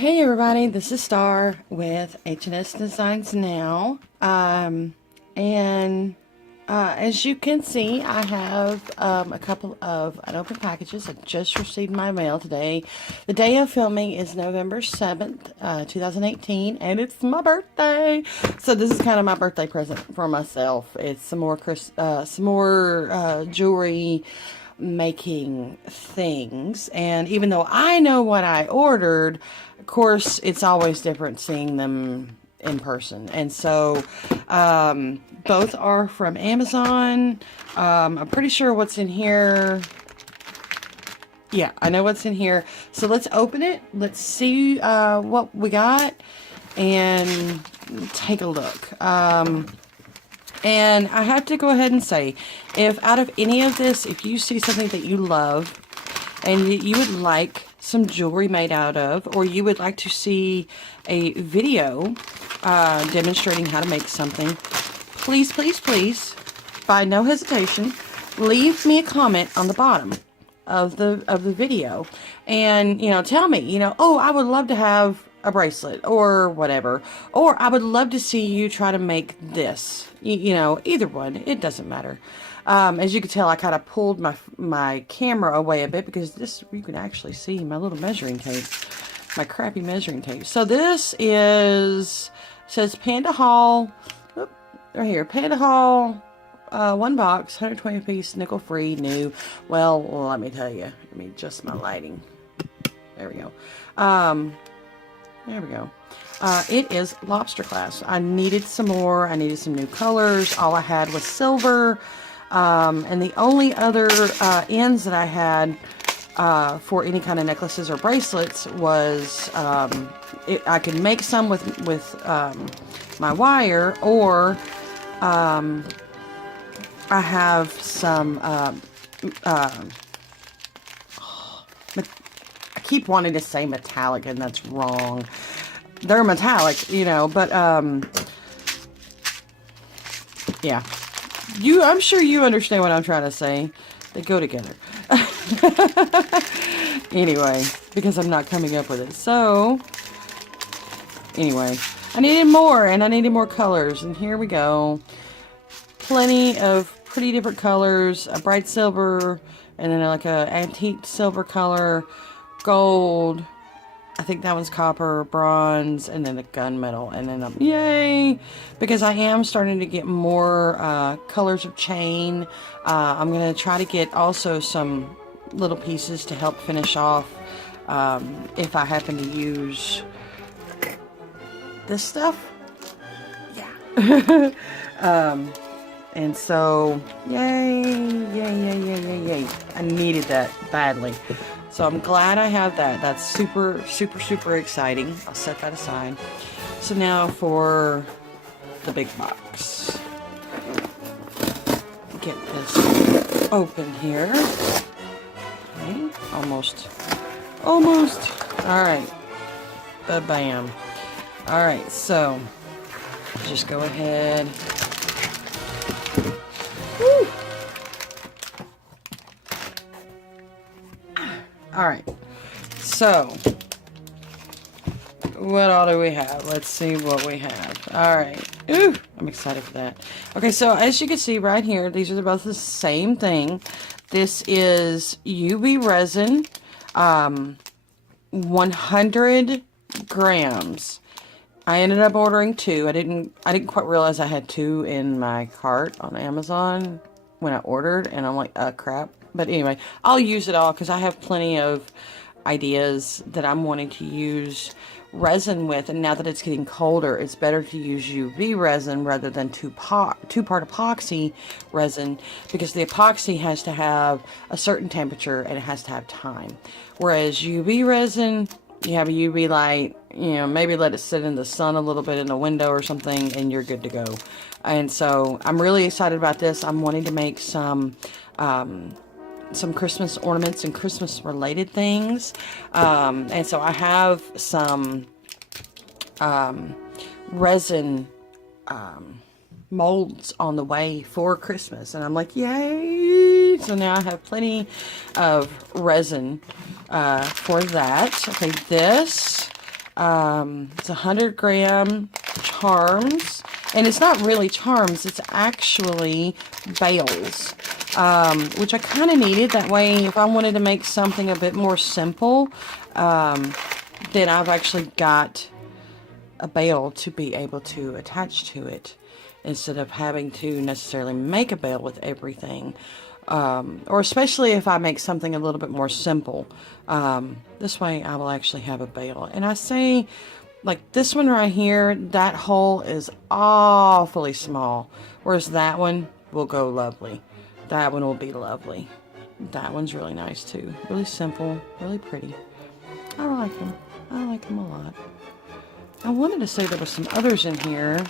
Hey everybody, this is Star with H&S Designs Now. As you can see, I have a couple of unopened packages. I just received my mail today. The day of filming is November 7th, 2018, and it's my birthday. So this is kind of my birthday present for myself. It's some more jewelry making things, and even though I know what I ordered, of course it's always different seeing them in person. And so both are from Amazon. I'm pretty sure what's in here. Yeah, I know what's in here. So let's open it. Let's see what we got and take a look. And I have to go ahead and say, if out of any of this, if you see something that you love and you would like some jewelry made out of, or you would like to see a video demonstrating how to make something, please, please, please, by no hesitation, leave me a comment on the bottom of the video, and tell me, oh, I would love to have a bracelet or whatever, or I would love to see you try to make this. Either one, it doesn't matter. As you can tell, I kind of pulled my camera away a bit because you can actually see my little measuring tape, my crappy measuring tape. So this says Panda Hall, right here, Panda Hall, 1 box, 120 piece, nickel free, new. Well, let me tell you, let me adjust my lighting. There we go. There we go. It is lobster class. I needed some more. I needed some new colors. All I had was silver. And the only other ends that I had for any kind of necklaces or bracelets was I could make some with my wire, or I have some I keep wanting to say metallic, and that's wrong. They're metallic, but yeah. I'm sure you understand what I'm trying to say. They go together. Anyway, because I'm not coming up with it. So, anyway, I needed more, and I needed more colors, and here we go. Plenty of pretty different colors, a bright silver, and then like a antique silver color, gold, I think that one's copper, bronze, and then a gunmetal, and then yay, because I am starting to get more colors of chain. I'm going to try to get also some little pieces to help finish off if I happen to use this stuff. Yeah. And so, yay, yay. I needed that badly. So I'm glad I have that. That's super, super, super exciting. I'll set that aside. So now for the big box. Get this open here. Okay, almost. All right. Ba-bam. All right, so just go ahead. Woo. Alright, so what all do we have? Let's see what we have. Alright, ooh, I'm excited for that. Okay, so as you can see right here, these are both the same thing. This is UV resin, 100 grams. I ended up ordering 2. I didn't quite realize I had 2 in my cart on Amazon when I ordered, and I'm like, crap. But anyway, I'll use it all because I have plenty of ideas that I'm wanting to use resin with. And now that it's getting colder, it's better to use UV resin rather than two-part epoxy resin, because the epoxy has to have a certain temperature and it has to have time. Whereas UV resin, you have a UV light, maybe let it sit in the sun a little bit in the window or something, and you're good to go. And so I'm really excited about this. I'm wanting to make some Christmas ornaments and Christmas related things, and so I have some resin molds on the way for Christmas, and I'm like, yay! So now I have plenty of resin for that. Okay, this It's 100-gram charms, and it's not really charms, it's actually bales, which I kind of needed. That way, if I wanted to make something a bit more simple, then I've actually got a bale to be able to attach to it, instead of having to necessarily make a bale with everything. Or especially if I make something a little bit more simple. This way I will actually have a bale. And I say, like this one right here, that hole is awfully small. Whereas that one will go lovely. That one will be lovely. That one's really nice too. Really simple, really pretty. I like them. I like them a lot. I wanted to say there was some others in here.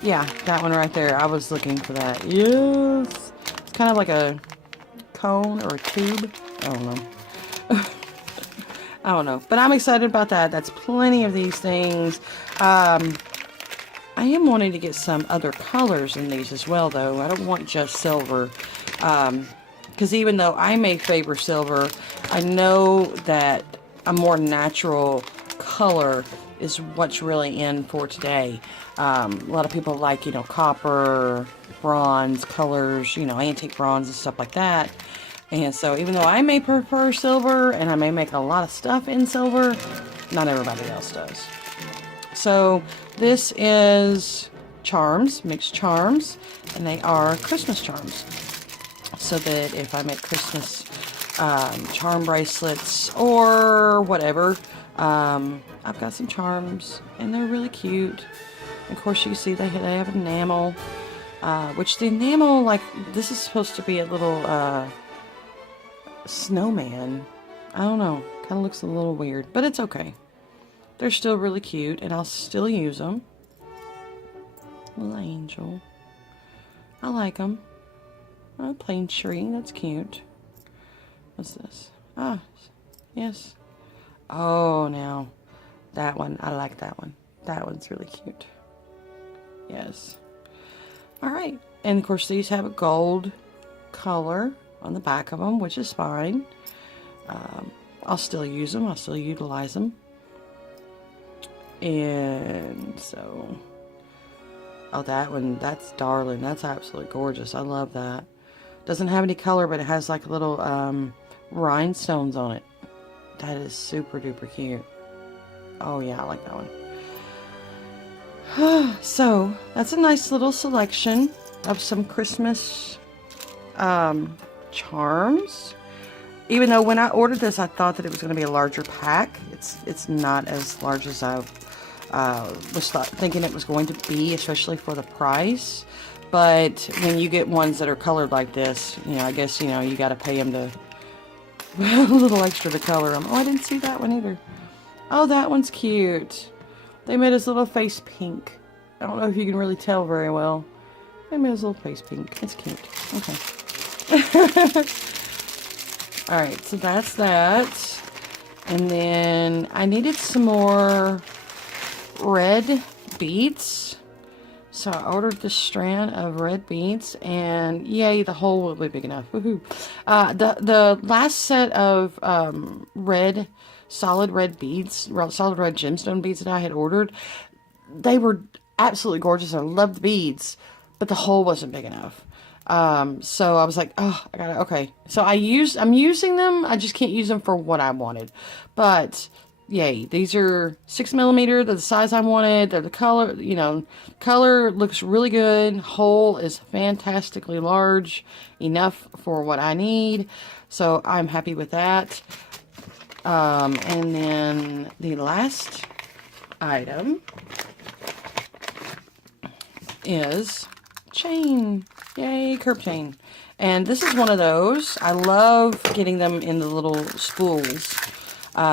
Yeah, that one right there. I was looking for that. Yes. It's kind of like a cone or a tube. I don't know. I don't know. But I'm excited about that. That's plenty of these things. I am wanting to get some other colors in these as well, though. I don't want just silver. Because even though I may favor silver, I know that a more natural color is what's really in for today. A lot of people like, you know, copper, bronze colors, you know, antique bronze and stuff like that. And so even though I may prefer silver and I may make a lot of stuff in silver, not everybody else does. So this is charms, mixed charms, and they are Christmas charms. So that if I make Christmas charm bracelets or whatever, I've got some charms, and they're really cute. Of course, you see they have enamel, which the enamel, like, this is supposed to be a little snowman. I don't know, kind of looks a little weird, but it's okay. They're still really cute, and I'll still use them. Little angel. I like them. Oh, plain string, that's cute. What's this? Ah, yes. Oh, now, that one, I like that one. That one's really cute. Yes. Alright, and of course these have a gold color on the back of them, which is fine. I'll still use them, I'll still utilize them. And so, oh, that one, that's darling. That's absolutely gorgeous. I love that. Doesn't have any color, but it has like little rhinestones on it. That is super duper cute. Oh yeah, I like that one. So, that's a nice little selection of some Christmas charms. Even though when I ordered this, I thought that it was going to be a larger pack. It's not as large as I was thinking it was going to be, especially for the price. But when you get ones that are colored like this, you know, I guess, you know, you got to pay them to a little extra to color them. Oh, I didn't see that one either. Oh, that one's cute. They made his little face pink. I don't know if you can really tell very well. They made his little face pink. It's cute. Okay. Alright, so that's that. And then I needed some more red beads. So I ordered this strand of red beads, and yay, the hole will be big enough. Woohoo! The last set of solid red beads, solid red gemstone beads that I had ordered, they were absolutely gorgeous. I loved the beads, but the hole wasn't big enough. So I was like, oh, I gotta, okay. So I'm using them. I just can't use them for what I wanted. But yay, these are 6mm. They're the size I wanted. They're the color, you know, color looks really good. Hole is fantastically large, enough for what I need. So I'm happy with that. And then the last item is chain. Yay, curb chain. And this is one of those. I love getting them in the little spools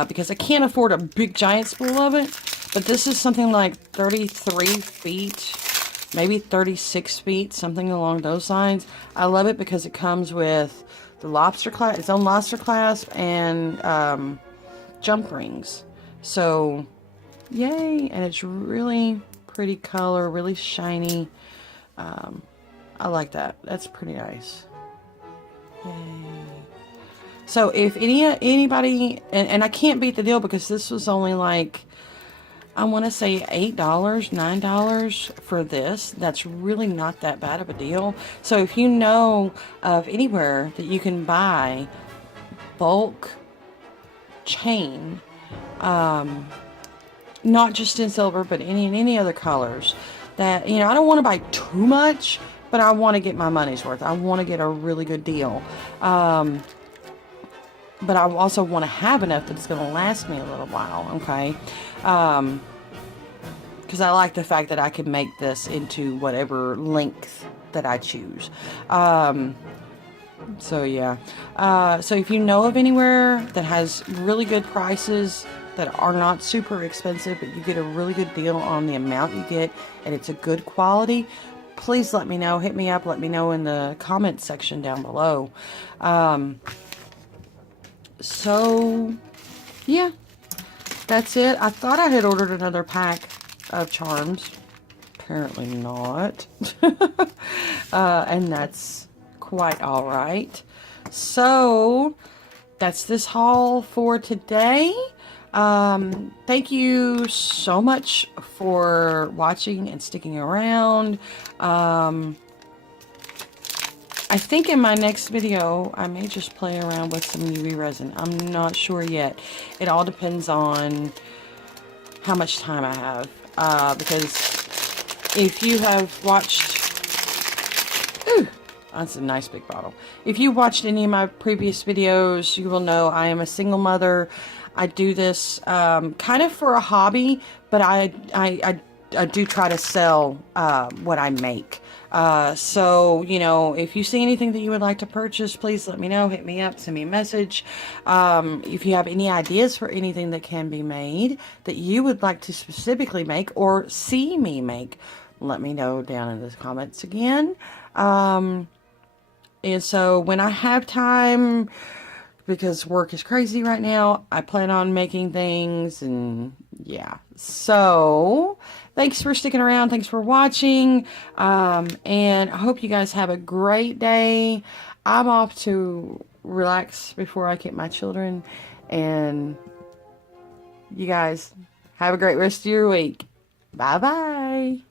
because I can't afford a big giant spool of it. But this is something like 33 feet, maybe 36 feet, something along those lines. I love it because it comes with the lobster clasp, its own lobster clasp, and jump rings. So, yay! And it's really pretty color, really shiny. I like that. That's pretty nice. Yay. So if anybody, and I can't beat the deal because this was only like I want to say $8, $9 for this. That's really not that bad of a deal. So if you know of anywhere that you can buy bulk chain, not just in silver, but any other colors, that, you know, I don't want to buy too much, but I want to get my money's worth. I want to get a really good deal. But I also want to have enough that it's going to last me a little while, okay? Because I like the fact that I can make this into whatever length that I choose. So yeah. So if you know of anywhere that has really good prices that are not super expensive, but you get a really good deal on the amount you get, and it's a good quality, please let me know. Hit me up. Let me know in the comments section down below. So, yeah, that's it. I thought I had ordered another pack of charms. Apparently not. And that's quite all right. So, that's this haul for today. Thank you so much for watching and sticking around. I think in my next video, I may just play around with some UV resin. I'm not sure yet. It all depends on how much time I have. Because if you have watched... Ooh, that's a nice big bottle. If you watched any of my previous videos, you will know I am a single mother. I do this kind of for a hobby, but I do try to sell what I make. So, you know, if you see anything that you would like to purchase, please let me know. Hit me up, send me a message. If you have any ideas for anything that can be made that you would like to specifically make or see me make, let me know down in the comments again. And so when I have time, because work is crazy right now, I plan on making things, and yeah. So, thanks for sticking around. Thanks for watching. And I hope you guys have a great day. I'm off to relax before I get my children. And you guys have a great rest of your week. Bye-bye.